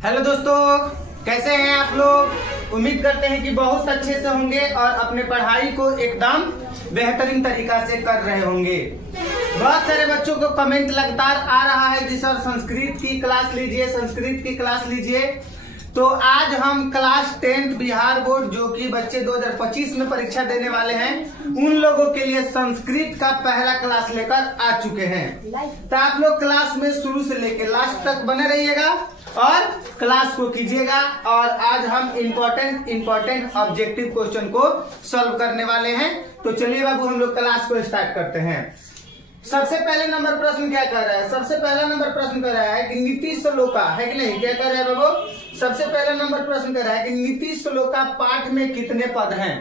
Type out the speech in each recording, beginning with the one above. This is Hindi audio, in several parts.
हेलो दोस्तों, कैसे हैं आप लोग। उम्मीद करते हैं कि बहुत अच्छे से होंगे और अपने पढ़ाई को एकदम बेहतरीन तरीका से कर रहे होंगे। बहुत सारे बच्चों को कमेंट लगातार आ रहा है जी सर संस्कृत की क्लास लीजिए, संस्कृत की क्लास लीजिए। तो आज हम क्लास 10 बिहार बोर्ड जो कि बच्चे 2025 में परीक्षा देने वाले हैं उन लोगों के लिए संस्कृत का पहला क्लास लेकर आ चुके हैं। तो आप लोग क्लास में शुरू से लेकर लास्ट तक बने रहिएगा और क्लास को कीजिएगा। और आज हम इम्पोर्टेंट ऑब्जेक्टिव क्वेश्चन को सॉल्व करने वाले हैं। तो चलिए बाबू हम लोग क्लास को स्टार्ट करते हैं। सबसे पहले नंबर प्रश्न क्या कर रहा है, सबसे पहला नंबर प्रश्न कर रहा है कि नीति श्लोका है कि नहीं, क्या कर रहा है बाबू। सबसे पहला नंबर प्रश्न कर रहा है कि नीति श्लोका पाठ में कितने पद हैं,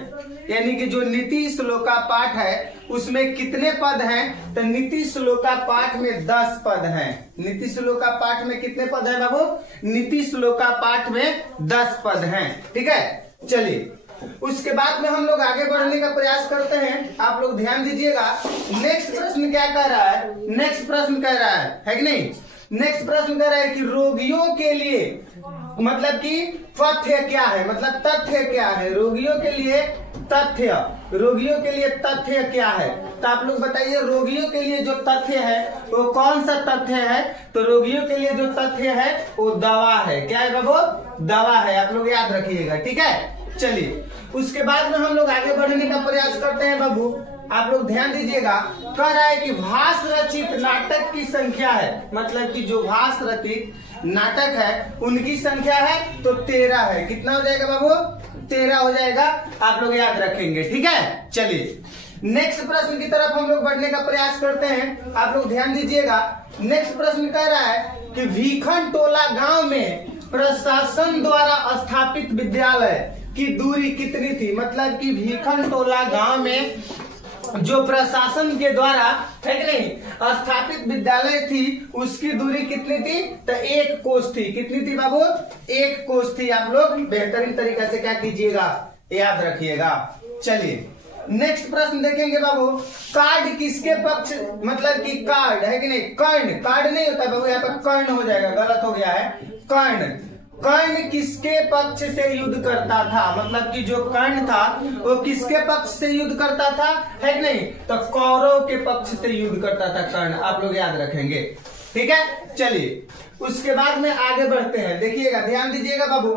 यानी कि जो नीति श्लोका पाठ है उसमें कितने पद हैं। तो नीति श्लोका पाठ में 10 पद हैं। नीति श्लोका पाठ में कितने पद हैं बाबू, नीति श्लोका पाठ में 10 पद हैं। ठीक है, चलिए उसके बाद में हम लोग आगे बढ़ने का प्रयास करते हैं। आप लोग ध्यान दीजिएगा। नेक्स्ट प्रश्न क्या कह रहा है, नेक्स्ट प्रश्न कह रहा है कि नहीं। नेक्स्ट प्रश्न कह रहा है कि रोगियों के लिए मतलब कि तथ्य क्या है, मतलब तथ्य क्या है। रोगियों के लिए तथ्य, रोगियों के लिए तथ्य क्या है। तो आप लोग बताइए रोगियों के लिए जो तथ्य है वो कौन सा तथ्य है। तो रोगियों के लिए जो तथ्य है वो दवा है। क्या है बाबू, दवा है। आप लोग याद रखिएगा, ठीक है। चलिए उसके बाद में हम लोग आगे बढ़ने का प्रयास करते हैं बाबू। आप लोग ध्यान दीजिएगा। कह रहा है कि भाष रचित नाटक की संख्या है, मतलब कि जो भाष रचित नाटक है उनकी संख्या है तो 13 है। कितना हो जाएगा बाबू, 13 हो जाएगा। आप लोग याद रखेंगे, ठीक है। चलिए नेक्स्ट प्रश्न की तरफ हम लोग बढ़ने का प्रयास करते हैं। आप लोग ध्यान दीजिएगा। नेक्स्ट प्रश्न कह रहा है कि भीखन टोला गांव में प्रशासन द्वारा स्थापित विद्यालय की दूरी कितनी थी। मतलब कि भीखन टोला गांव में जो प्रशासन के द्वारा है कि नहीं स्थापित विद्यालय थी उसकी दूरी कितनी थी। तो 1 कोस थी। कितनी थी बाबू, 1 कोस थी। आप लोग बेहतरीन तरीके से क्या कीजिएगा, याद रखिएगा। चलिए नेक्स्ट प्रश्न देखेंगे बाबू। कार्ड किसके पक्ष, मतलब कि कार्ड है कि नहीं, कर्ण, कार्ड नहीं होता बाबू, यहाँ पर कर्ण हो जाएगा, गलत हो गया है। कर्ण, कर्ण किसके पक्ष से युद्ध करता था। मतलब कि जो कर्ण था वो किसके पक्ष से युद्ध करता था, है कि नहीं। तो कौरव के पक्ष से युद्ध करता था कर्ण। आप लोग याद रखेंगे, ठीक है। चलिए उसके बाद में आगे बढ़ते हैं। देखिएगा, ध्यान दीजिएगा बाबू।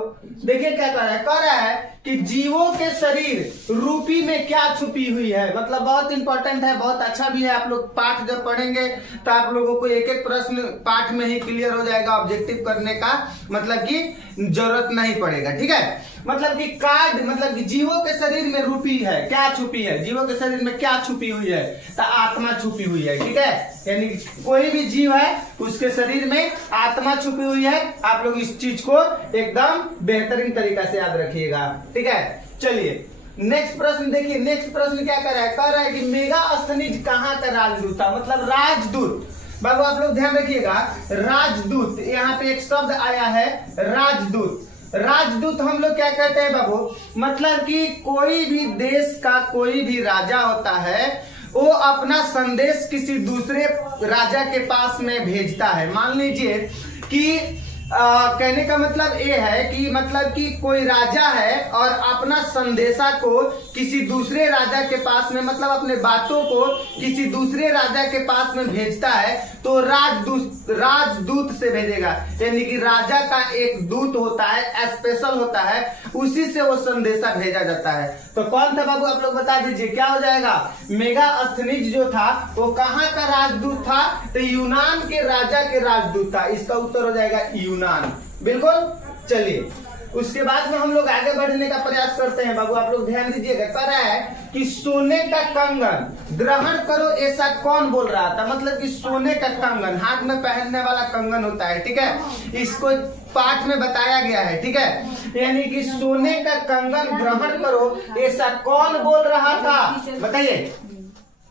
देखिए क्या कह रहा है कि जीवों के शरीर रूपी में क्या छुपी हुई है। मतलब बहुत इंपॉर्टेंट है, बहुत अच्छा भी है। आप लोग पाठ जब पढ़ेंगे तो आप लोगों को एक एक प्रश्न पाठ में ही क्लियर हो जाएगा। ऑब्जेक्टिव करने का मतलब कि जरूरत नहीं पड़ेगा, ठीक है। मतलब कि कार्ड, मतलब कि जीवों के शरीर में रूपी है, क्या छुपी है, जीवों के शरीर में क्या छुपी हुई है। तो आत्मा छुपी हुई है, ठीक है। यानी कोई भी जीव है उसके शरीर में आत्मा छुपी हुई है। आप लोग इस चीज को एकदम बेहतरीन तरीका से याद रखिएगा, ठीक है। चलिए नेक्स्ट प्रश्न देखिए। नेक्स्ट प्रश्न क्या कर रहा है कि मेगास्थनीज कहाँ का राजदूत था, मतलब राजदूत। बाबू आप लोग ध्यान रखिएगा, राजदूत, यहाँ पे एक शब्द आया है राजदूत। राजदूत हम लोग क्या कहते हैं बाबू, मतलब कि कोई भी देश का कोई भी राजा होता है वो अपना संदेश किसी दूसरे राजा के पास में भेजता है। मान लीजिए कि कहने का मतलब ये है कि मतलब कि कोई राजा है और अपना संदेशा को किसी दूसरे राजा के पास में, मतलब अपने बातों को किसी दूसरे राजा के पास में भेजता है तो राजदूत से भेजेगा। यानी कि राजा का एक दूत होता है, स्पेशल होता है, उसी से वो संदेशा भेजा जाता है। तो कौन था बाबू, आप लोग बता दीजिए। क्या हो जाएगा, मेगास्थनीज जो था वो कहाँ का राजदूत था। तो यूनान के राजा के राजदूत था। इसका उत्तर हो जाएगा यूनान, बिल्कुल। चलिए उसके बाद में हम लोग आगे बढ़ने का प्रयास करते हैं बाबू। आप लोग ध्यान दीजिएगा। कह रहा है कि सोने का कंगन ग्रहण करो, ऐसा कौन बोल रहा था। मतलब कि सोने का कंगन हाथ में पहनने वाला कंगन होता है, ठीक है। इसको पाठ में बताया गया है, ठीक है। यानी कि सोने का कंगन ग्रहण करो ऐसा कौन बोल रहा था, बताइए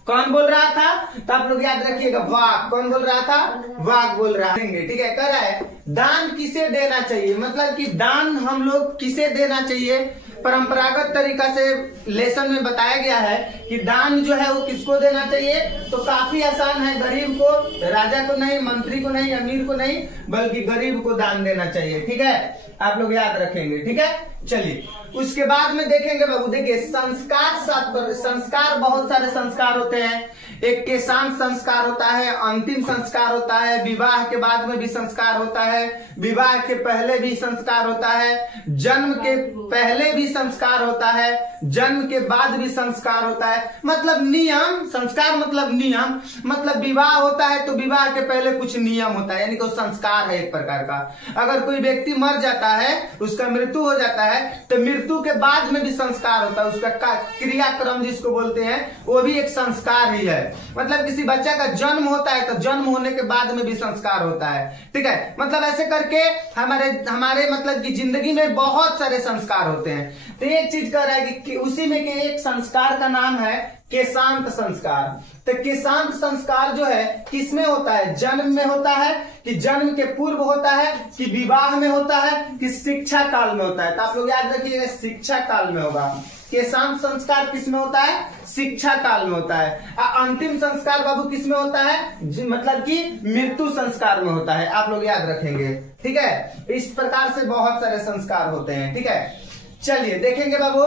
कौन बोल रहा था। तो आप लोग याद रखिएगा, वाघ। कौन बोल रहा था, वाघ बोल रहा है, ठीक है। कह रहा है दान किसे देना चाहिए, मतलब कि दान हम लोग किसे देना चाहिए। परंपरागत तरीका से लेसन में बताया गया है कि दान जो है वो किसको देना चाहिए, तो काफी आसान है, गरीब को, राजा को नहीं, मंत्री को नहीं, अमीर को नहीं, बल्कि गरीब को दान देना चाहिए। ठीक है, आप लोग याद रखेंगे। ठीक है, चलिए उसके बाद में देखेंगे बाबू, देखिए संस्कार बहुत सारे संस्कार होते हैं। एक केशांत संस्कार होता है, अंतिम संस्कार होता है, विवाह के बाद में भी संस्कार होता है, विवाह के पहले भी संस्कार होता है, जन्म के पहले भी संस्कार होता है, जन्म के बाद भी संस्कार होता है। मतलब नियम, संस्कार मतलब नियम, मतलब विवाह होता है तो विवाह के पहले कुछ नियम होता है, यानी कि संस्कार है एक प्रकार का। अगर कोई व्यक्ति मर जाता है, उसका मृत्यु हो जाता है, तो मृत्यु के बाद में भी संस्कार होता है, उसका क्रियाक्रम जिसको बोलते हैं वो भी एक संस्कार ही है। मतलब किसी बच्चा का जन्म होता है तो जन्म होने के बाद में भी संस्कार होता है। ठीक है, मतलब ऐसे करके हमारे मतलब की जिंदगी में बहुत सारे संस्कार होते हैं। तो एक चीज कह रहा है कि उसी में के एक संस्कार का नाम है केशांत संस्कार। तो केशांत संस्कार जो है किसमें होता है, जन्म में होता है, कि जन्म के पूर्व होता है, कि विवाह में होता है, कि शिक्षा काल में होता है। तो आप लोग याद रखिएगा, शिक्षा काल में होगा। केशांत संस्कार किसमें होता है, शिक्षा काल में होता है। अंतिम संस्कार बाबू किसमें होता है, मतलब कि मृत्यु संस्कार में होता है। आप लोग याद रखेंगे। ठीक है, इस प्रकार से बहुत सारे संस्कार होते हैं। ठीक है, चलिए देखेंगे बाबू,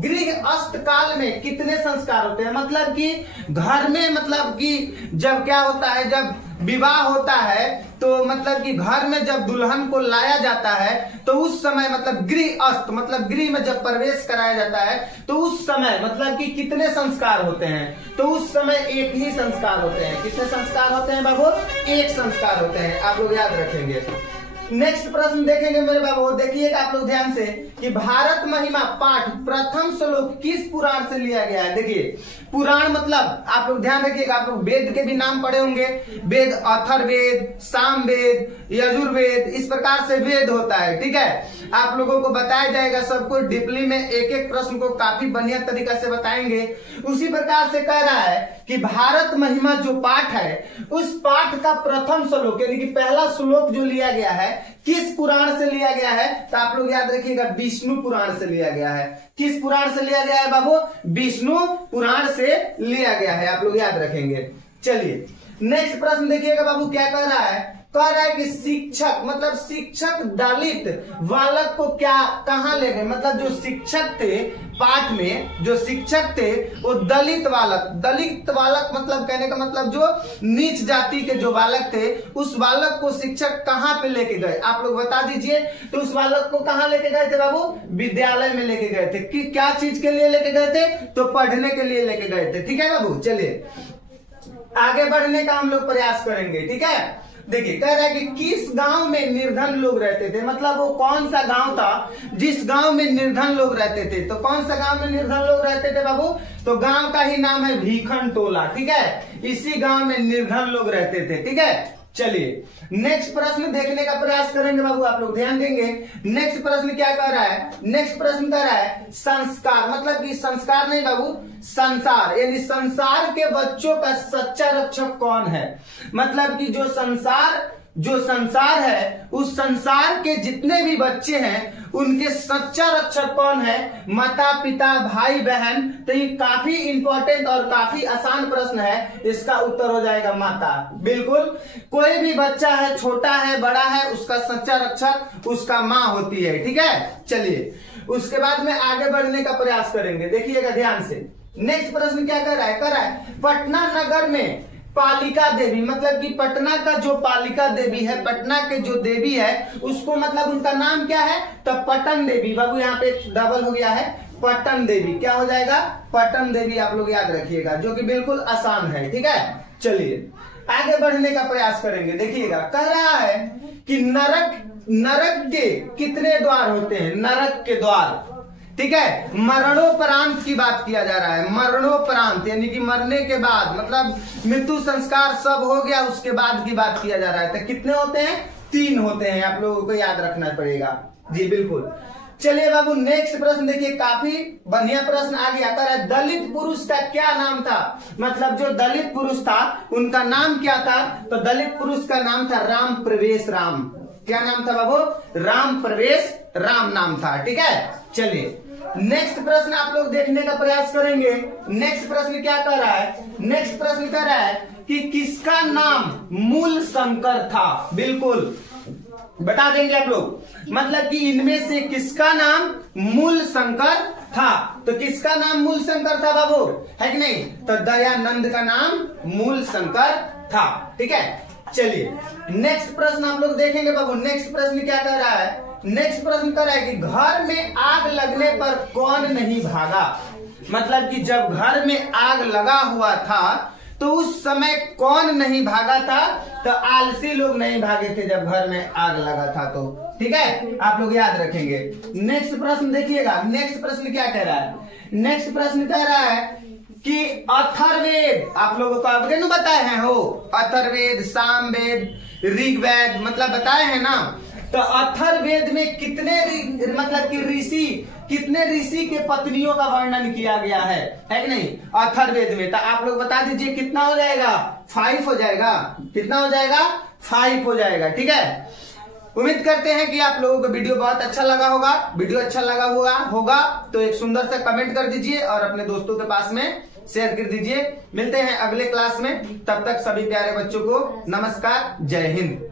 गृह अस्त काल में कितने संस्कार होते हैं। मतलब कि घर में, मतलब कि जब क्या होता है, जब विवाह होता है तो मतलब कि घर में जब दुल्हन को लाया जाता है तो उस समय मतलब गृह अस्त, मतलब गृह में जब प्रवेश कराया जाता है तो उस समय मतलब कि कितने संस्कार होते हैं, तो उस समय एक ही संस्कार होते हैं। कितने संस्कार होते हैं बाबू, एक संस्कार होते हैं। आप लोग याद रखेंगे। नेक्स्ट प्रश्न देखेंगे मेरे बाबू, देखिएगा आप लोग ध्यान से कि भारत महिमा पाठ प्रथम श्लोक किस पुराण से लिया गया है। देखिए पुराण मतलब आप लोग ध्यान रखिएगा, आप लोग वेद के भी नाम पढ़े होंगे, वेद अथर्ववेद, सामवेद, यजुर्वेद, इस प्रकार से वेद होता है। ठीक है, आप लोगों को बताया जाएगा, सबको डीपली में एक एक प्रश्न को काफी बढ़िया तरीका से बताएंगे। उसी प्रकार से कह रहा है कि भारत महिमा जो पाठ है उस पाठ का प्रथम श्लोक यानी कि पहला श्लोक जो लिया गया है किस पुराण से लिया गया है, तो आप लोग याद रखिएगा विष्णु पुराण से लिया गया है। किस पुराण से लिया गया है बाबू, विष्णु पुराण से लिया गया है। आप लोग याद रखेंगे। चलिए नेक्स्ट प्रश्न देखिएगा बाबू, क्या कह रहा है, कह रहा है कि शिक्षक मतलब शिक्षक दलित बालक को क्या कहाँ ले गए। मतलब जो शिक्षक थे पाठ में, जो शिक्षक थे वो दलित बालक मतलब कहने का मतलब जो नीच जाति के जो बालक थे उस बालक को शिक्षक कहाँ पे लेके गए, आप लोग बता दीजिए। तो उस बालक को कहाँ लेके गए थे बाबू, विद्यालय में लेके गए थे। कि क्या चीज के लिए लेके गए थे, तो पढ़ने के लिए लेके गए थे। ठीक है बाबू, चलिए आगे बढ़ने का हम लोग प्रयास करेंगे। ठीक है, देखिए कह रहा है कि किस गांव में निर्धन लोग रहते थे। मतलब वो कौन सा गांव था जिस गांव में निर्धन लोग रहते थे। तो कौन सा गांव में निर्धन लोग रहते थे बाबू, तो गांव का ही नाम है भीखन टोला। ठीक है, इसी गांव में निर्धन लोग रहते थे। ठीक है, चलिए नेक्स्ट प्रश्न देखने का प्रयास करेंगे बाबू, आप लोग ध्यान देंगे। नेक्स्ट प्रश्न क्या कह रहा है, नेक्स्ट प्रश्न कह रहा है संस्कार, मतलब कि संस्कार नहीं बाबू, संसार, यानी संसार के बच्चों का सच्चा रक्षक कौन है। मतलब कि जो संसार है उस संसार के जितने भी बच्चे हैं उनके सच्चा रक्षक कौन है, माता पिता भाई बहन। तो ये काफी इंपॉर्टेंट और काफी आसान प्रश्न है, इसका उत्तर हो जाएगा माता। बिल्कुल, कोई भी बच्चा है, छोटा है बड़ा है, उसका सच्चा रक्षक उसका माँ होती है। ठीक है, चलिए उसके बाद में आगे बढ़ने का प्रयास करेंगे, देखिएगा ध्यान से। नेक्स्ट प्रश्न क्या कर रहा है, पटना नगर में पालिका देवी, मतलब कि पटना का जो पालिका देवी है, पटना के जो देवी है उसको मतलब उनका नाम क्या है, तो पटन देवी। बाबू यहाँ पे डबल हो गया है, पटन देवी। क्या हो जाएगा, पटन देवी। आप लोग याद रखिएगा, जो कि बिल्कुल आसान है। ठीक है, चलिए आगे बढ़ने का प्रयास करेंगे। देखिएगा कह रहा है कि नरक के कितने द्वार होते हैं, नरक के द्वार। ठीक है, मरणोपरांत की बात किया जा रहा है, मरणोपरांत यानी कि मरने के बाद, मतलब मृत्यु संस्कार सब हो गया उसके बाद की बात किया जा रहा है। तो कितने होते हैं, 3 होते हैं। आप लोगों को याद रखना पड़ेगा। जी बिल्कुल, चलिए बाबू नेक्स्ट प्रश्न देखिए, काफी बढ़िया प्रश्न आ गया। कह रहा है दलित पुरुष का क्या नाम था, मतलब जो दलित पुरुष था उनका नाम क्या था, तो दलित पुरुष का नाम था राम प्रवेश राम। क्या नाम था बाबू, राम प्रवेश राम नाम था। ठीक है, चलिए नेक्स्ट प्रश्न आप लोग देखने का प्रयास करेंगे। नेक्स्ट प्रश्न क्या कर रहा है, नेक्स्ट प्रश्न कह रहा है कि किसका नाम मूल शंकर था। बिल्कुल बता देंगे आप लोग, मतलब कि इनमें से किसका नाम मूल शंकर था। तो किसका नाम मूल शंकर था बाबू, है कि नहीं, तो दयानंद का नाम मूल शंकर था। ठीक है, चलिए नेक्स्ट प्रश्न आप लोग देखेंगे बाबू। नेक्स्ट प्रश्न क्या कह रहा है, नेक्स्ट प्रश्न कह रहा है कि घर में आग लगने पर कौन नहीं भागा। मतलब कि जब घर में आग लगा हुआ था तो उस समय कौन नहीं भागा था, तो आलसी लोग नहीं भागे थे जब घर में आग लगा था तो। ठीक है, आप लोग याद रखेंगे। नेक्स्ट प्रश्न देखिएगा, नेक्स्ट प्रश्न क्या कह रहा है, नेक्स्ट प्रश्न कह रहा है कि अथर्ववेद आप लोगों को अवगत बताए हैं हो, अथर्ववेद, सामवेद, ऋग्वेद मतलब बताए हैं ना। तो अथर्ववेद में कितने मतलब कि ऋषि, कितने ऋषि के पत्नियों का वर्णन किया गया है कि नहीं अथर्ववेद में। तो आप लोग बता दीजिए कितना हो जाएगा, 5 हो जाएगा। कितना हो जाएगा, 5 हो जाएगा। ठीक है, उम्मीद करते हैं कि आप लोगों को वीडियो बहुत अच्छा लगा होगा। वीडियो अच्छा लगा होगा तो एक सुंदर सा कमेंट कर दीजिए और अपने दोस्तों के पास में शेयर कर दीजिए। मिलते हैं अगले क्लास में, तब तक सभी प्यारे बच्चों को नमस्कार, जय हिंद।